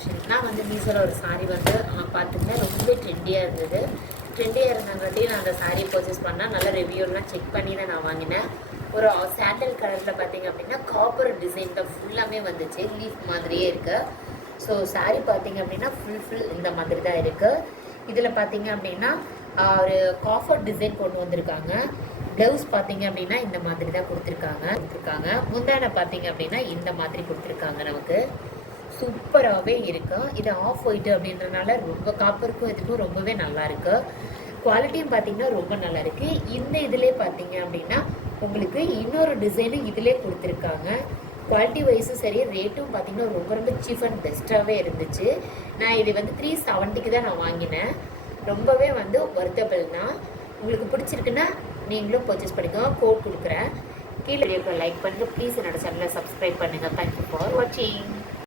Collection. நான் வந்து மீஷோவில் ஒரு சாரீ வந்து பார்த்துருந்தேன். ரொம்பவே ட்ரெண்டியாக இருந்தது. ட்ரெண்டியாக இருந்தங்காட்டி நான் அந்த சாரீ பர்ச்சேஸ் பண்ணால் நல்ல ரிவ்யூலாம் செக் பண்ணி தான் நான் வாங்கினேன். ஒரு சாண்டல் கலரில் பார்த்தீங்க அப்படின்னா காப்பர் டிசைன் தான் ஃபுல்லாமே வந்துச்சு. லீஃப் மாதிரியே இருக்குது. ஸோ சாரீ பார்த்தீங்க அப்படின்னா ஃபுல் இந்த மாதிரி தான் இருக்குது. இதில் பார்த்தீங்க அப்படின்னா ஒரு காஃபர் டிசைன் கொண்டு வந்திருக்காங்க. ப்ளவுஸ் பார்த்தீங்க அப்படின்னா இந்த மாதிரி தான் கொடுத்துருக்காங்க. முந்தானை பார்த்தீங்க அப்படின்னா இந்த மாதிரி கொடுத்துருக்காங்க. நமக்கு சூப்பராகவே இருக்குது. இது ஆஃப் ஒயிட்டு அப்படின்றனால ரொம்ப காப்பருக்கும் இதுக்கும் ரொம்பவே நல்லா இருக்கு. குவாலிட்டியும் பார்த்தீங்கன்னா ரொம்ப நல்லா இருக்குது. இந்த இதிலே பார்த்தீங்க அப்படின்னா உங்களுக்கு இன்னொரு டிசைனும் இதிலே கொடுத்துருக்காங்க. குவாலிட்டி வைஸும் சரி, ரேட்டும் பார்த்தீங்கன்னா ரொம்ப சீப் அண்ட் பெஸ்ட்டாகவே இருந்துச்சு. நான் இது வந்து 370க்கு தான் நான் வாங்கினேன். ரொம்பவே வந்து ஒர்த்தபிள் தான். உங்களுக்கு பிடிச்சிருக்குன்னா நீங்களும் பர்ச்சேஸ் பண்ணிக்கோங்க. கோட் கொடுக்குறேன். கீழே வீடியோக்கு லைக் பண்ணுங்கள். ப்ளீஸ் என்னோட சேனலை சப்ஸ்கிரைப் பண்ணுங்கள். தேங்க்யூ ஃபார் வாட்சிங்.